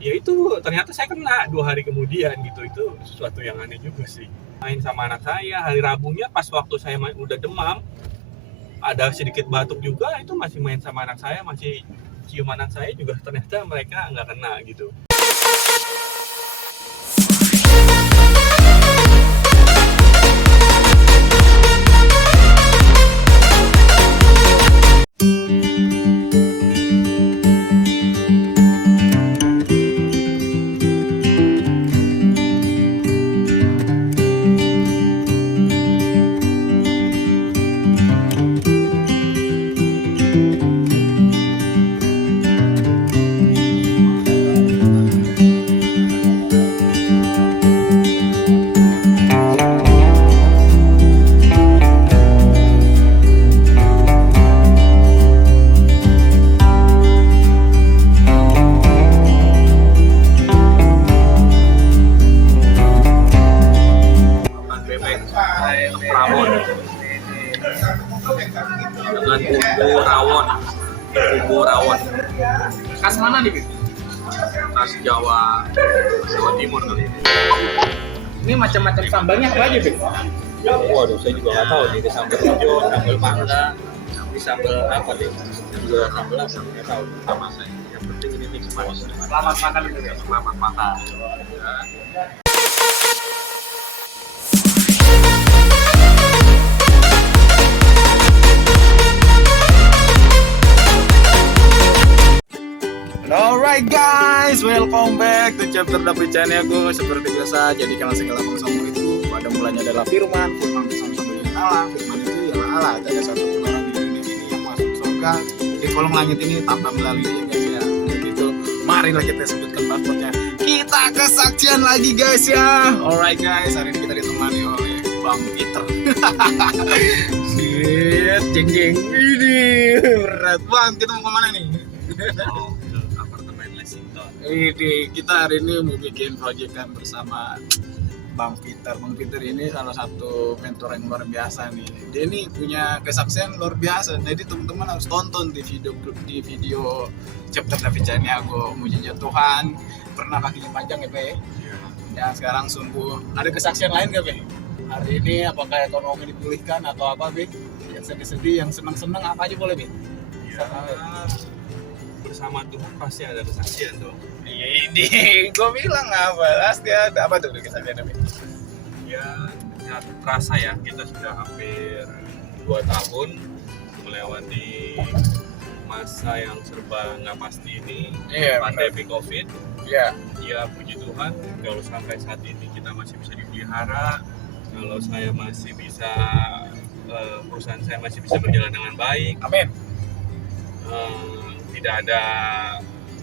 Ya itu ternyata saya kena 2 hari kemudian gitu. Itu sesuatu yang aneh juga sih. Main sama anak saya hari Rabunya pas waktu saya udah demam, ada sedikit batuk juga, itu masih main sama anak saya, masih cium anak saya juga, ternyata mereka nggak kena gitu. Dengan bumbu rawon Khas mana nih, Bib? khas Jawa Timur kali ini. Ini macam-macam sambalnya apa aja, Bib? Waduh, saya juga nggak tahu nih, ini sambal hijau, sambal mangga, ini sambal apa nih? Juga sambal apa? Nggak tahu sama saya. Yang penting ini mix match. Selamat makan itu, Bib. Selamat makan. Alright guys, welcome back to chapter David channel gue. Seperti biasa, jadikanlah segala bersama itu. Pada mulanya adalah firman bersama-sama dengan Allah. Firman itu ialah Allah. Tidak ada satu pun orang di dunia ini yang masuk surga di kolong langit ini tanpa melalui dia, guys ya. Begitu, marilah kita sebutkan passwordnya. Kita kesaksian lagi guys ya. Alright guys, hari ini kita ditemani oleh Bang Peter. Shit, jeng-jeng. Ini berat Bang, kita mau kemana nih? Ini kita hari ini mau bikin proyekan bersama Bang Peter. Bang Peter ini salah satu mentor yang luar biasa nih. Dia ini punya kesaksian luar biasa. Jadi teman-teman harus tonton di video chapter David Chaniago. Mujinya Tuhan, pernah kakinya panjang ya, Be? Ya, sekarang sungguh ada kesaksian lain gak, Be? Hari ini apakah ekonomi dipulihkan atau apa, Be? Yang sedih-sedih, yang senang-senang apa aja boleh, Be? Ya, bersama Tuhan pasti ada kesaksian dong. Ini gue bilang apa, pasti ada. Apa tuh kesaksiannya? Ya terasa ya, kita sudah hampir 2 tahun melewati masa yang serba nggak pasti ini, pandemi COVID. Iya. Ya puji Tuhan, kalau sampai saat ini kita masih bisa dipelihara, kalau saya masih bisa, perusahaan saya masih bisa berjalan dengan baik. Amin. Tidak ada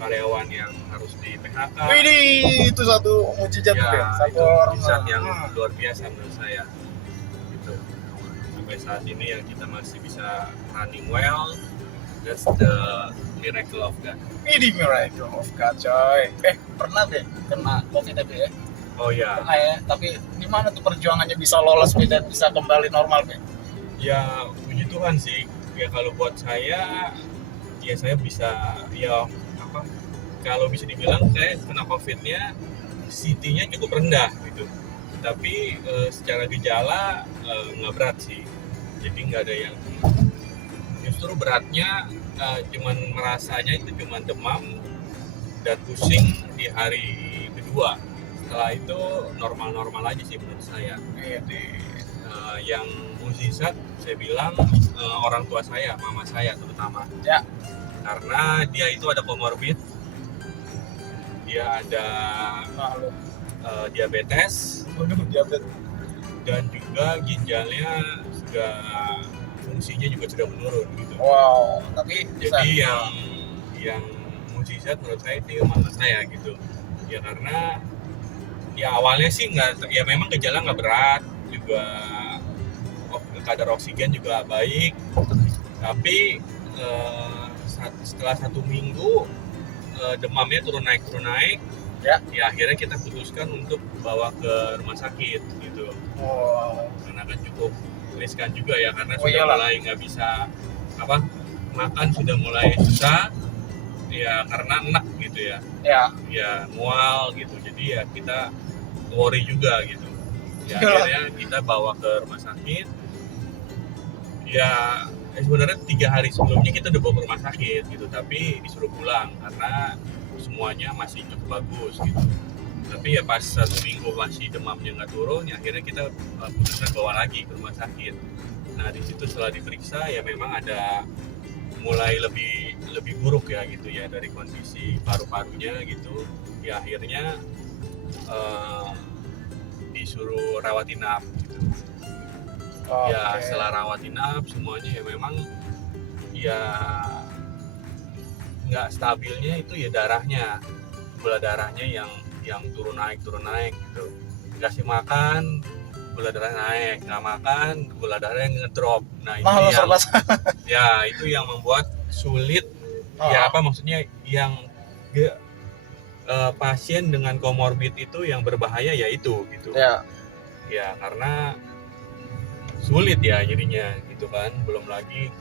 karyawan yang harus di PHK. Widih, itu satu mujizat ya, satu itu orang mujizat yang luar biasa menurut saya. Gitu. Sampai saat ini yang kita masih bisa running well, that's the miracle of God. Widih, miracle of God, coy. Pernah deh kena COVID ya? Oh ya. Pernah ya, tapi gimana tuh perjuangannya bisa lolos dan bisa kembali normal, Be? Ya puji Tuhan sih. Ya kalau buat saya, ya saya bisa, ya apa, kalau bisa dibilang saya kena COVID-nya CT-nya cukup rendah gitu, tapi secara gejala nggak berat sih, jadi nggak ada yang, justru beratnya cuman merasanya itu cuman demam dan pusing di hari kedua. Setelah itu normal-normal aja sih menurut saya. Yang mukjizat saya bilang orang tua saya, mama saya terutama ya, karena dia itu ada comorbid, dia ada diabetes, dan juga ginjalnya sudah, fungsinya juga sudah menurun gitu. Wow, tapi jadi yang mukjizat menurut saya itu mama saya gitu ya, karena ya awalnya sih nggak, ya memang gejala nggak berat juga, kadar oksigen juga baik, tapi setelah 1 minggu demamnya turun naik ya, akhirnya kita putuskan untuk bawa ke rumah sakit gitu. Karena kan cukup riskan juga ya, karena sudah mulai nggak bisa makan sudah mulai susah, ya karena enak gitu ya, Ya. mual gitu, jadi ya kita worry juga gitu ya. Iyalah. Akhirnya kita bawa ke rumah sakit ya. Sebenarnya 3 hari sebelumnya kita udah bawa ke rumah sakit gitu, tapi disuruh pulang karena semuanya masih cukup bagus gitu. Tapi ya pas 1 minggu masih demamnya nggak turun, ya akhirnya kita putuskan bawa lagi ke rumah sakit. Nah di situ setelah diperiksa ya memang ada mulai lebih buruk ya gitu ya dari kondisi paru-parunya gitu. Ya akhirnya disuruh rawat inap gitu. Ya setelah rawat inap semuanya ya memang ya nggak stabilnya itu ya darahnya, gula darahnya yang turun naik gitu. Dikasih makan gula darah naik, nggak makan gula darah yang ngedrop. Nah itu itu yang membuat sulit. Ya apa maksudnya yang pasien dengan komorbid itu yang berbahaya ya itu gitu ya karena sulit ya jadinya gitu kan, belum lagi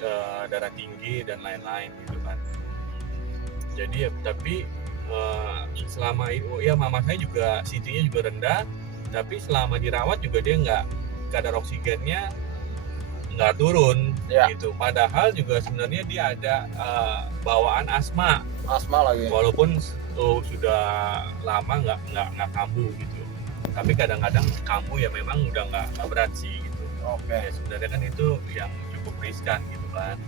darah tinggi dan lain-lain gitu kan. Jadi ya tapi selama itu ya mama saya juga CT-nya juga rendah, tapi selama dirawat juga dia kadar oksigennya nggak turun gitu. Padahal juga sebenarnya dia ada bawaan asma lagi, walaupun sudah lama nggak kambuh gitu. Tapi kadang-kadang kambuh ya memang udah nggak berat sih gitu. Ya sebenarnya kan itu yang cukup riskan gitu kan.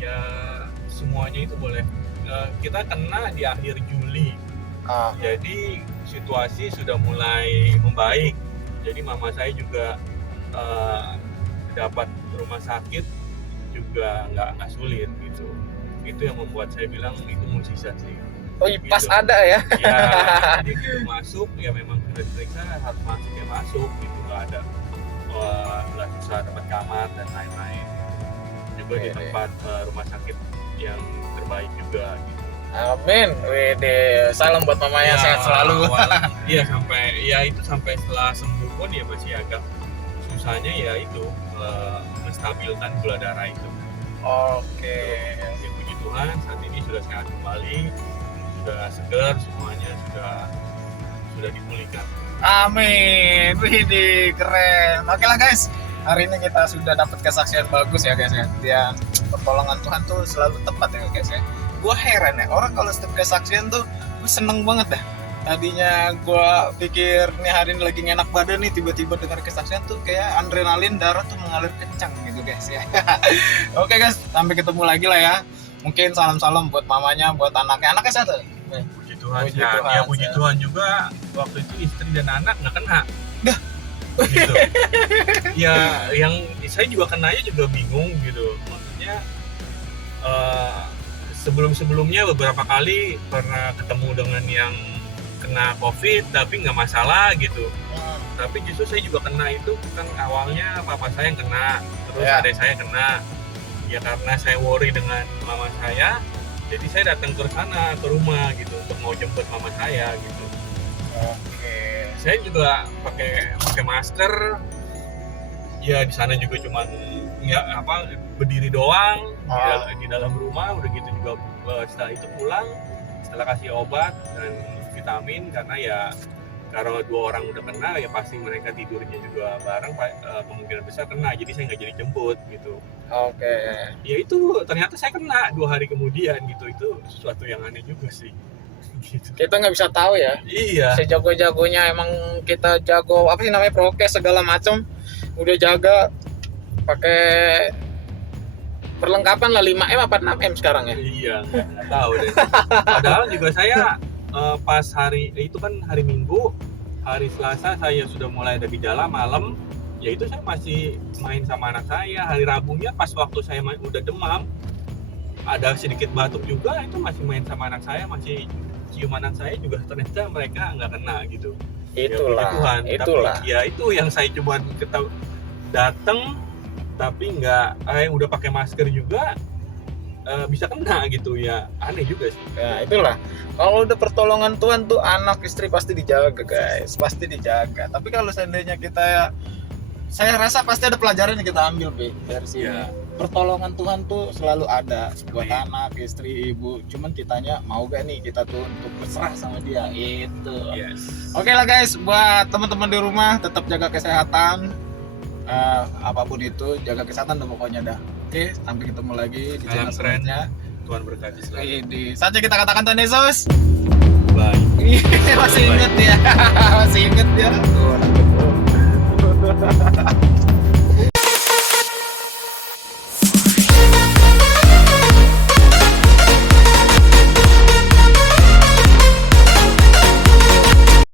Ya semuanya itu boleh kita kena di akhir Juli. Jadi situasi sudah mulai membaik. Jadi mama saya juga dapat rumah sakit juga nggak sulit gitu. Itu yang membuat saya bilang itu mukjizat sih. Gitu. Pas ada ya. Ya jadi gitu masuk ya memang sudah diperiksa harus masuk ya masuk gitu, nggak susah dapat kamar dan lain-lain. Juga di tempat rumah sakit yang terbaik juga gitu. Amin. Wede, salam buat mamanya, sehat selalu. Iya sampai setelah sembuh pun ya masih agak susahnya ya itu menstabilkan gula darah itu. Ya puji Tuhan saat ini sudah sehat kembali, sudah segar, semuanya sudah dipulihkan. Amin. Wih, keren. Oke lah guys, hari ini kita sudah dapat kesaksian bagus ya guys ya. Dia pertolongan Tuhan tuh selalu tepat ya guys ya. Gue heran ya, orang kalau setiap kesaksian tuh gue seneng banget dah. Tadinya gue pikir nih hari ini lagi ngenak badan nih, tiba-tiba dengar kesaksian tuh kayak adrenalin darah tuh mengalir kencang gitu guys ya. Oke guys, sampai ketemu lagi lah ya. Mungkin salam-salam buat mamanya, buat anaknya satu. Puji Tuhan juga waktu itu istri dan anak nggak kena. Gitu. Ya yang saya juga kenanya juga bingung gitu. Maksudnya sebelumnya beberapa kali pernah ketemu dengan yang kena COVID tapi nggak masalah gitu. Tapi justru saya juga kena itu kan awalnya papa saya yang kena, terus adik saya kena. Ya karena saya worry dengan mama saya, jadi saya datang ke sana ke rumah gitu untuk mau jemput mama saya gitu. Saya juga pakai masker. Ya di sana juga cuman berdiri doang di dalam rumah. Udah gitu juga setelah itu pulang, setelah kasih obat dan vitamin, karena ya kalau 2 orang udah kena ya pasti mereka tidurnya juga bareng, kemungkinan besar kena, jadi saya nggak jadi jemput gitu. Ya itu ternyata saya kena 2 hari kemudian gitu. Itu sesuatu yang aneh juga sih gitu. Kita nggak bisa tahu ya. Iya, sejago-jagonya emang kita jago apa sih namanya, prokes segala macam, udah jaga pakai perlengkapan lah 5M apa 6M sekarang ya. Iya, nggak tahu deh. Padahal juga saya pas hari itu kan hari Minggu, hari Selasa saya sudah mulai ada gejala malam, ya itu saya masih main sama anak saya. Hari Rabunya pas waktu saya udah demam, ada sedikit batuk juga, itu masih main sama anak saya, masih cium anak saya juga, ternyata mereka nggak kena gitu. Itulah. Tapi ya itu yang saya coba datang tapi nggak, udah pakai masker juga bisa kena gitu ya, aneh juga sih. Ya itulah, kalau udah pertolongan Tuhan tuh anak istri pasti dijaga guys, pasti dijaga. Tapi kalau seandainya kita, saya rasa pasti ada pelajaran yang kita ambil dari sini. pertolongan Tuhan tuh selalu ada buat Amin. anak, istri, ibu. Cuman kitanya mau gak nih kita tuh untuk berserah sama dia itu. Yes. Oke lah guys, buat teman-teman di rumah tetap jaga kesehatan. Apapun itu jaga kesehatan dah pokoknya dah. Oke, sampai ketemu lagi di Salam channel keren. selanjutnya. Tuhan berkati selalu. Di saja kita katakan Tuhan Yesus. Bye. Masih inget ya, masih inget ya. Tuh,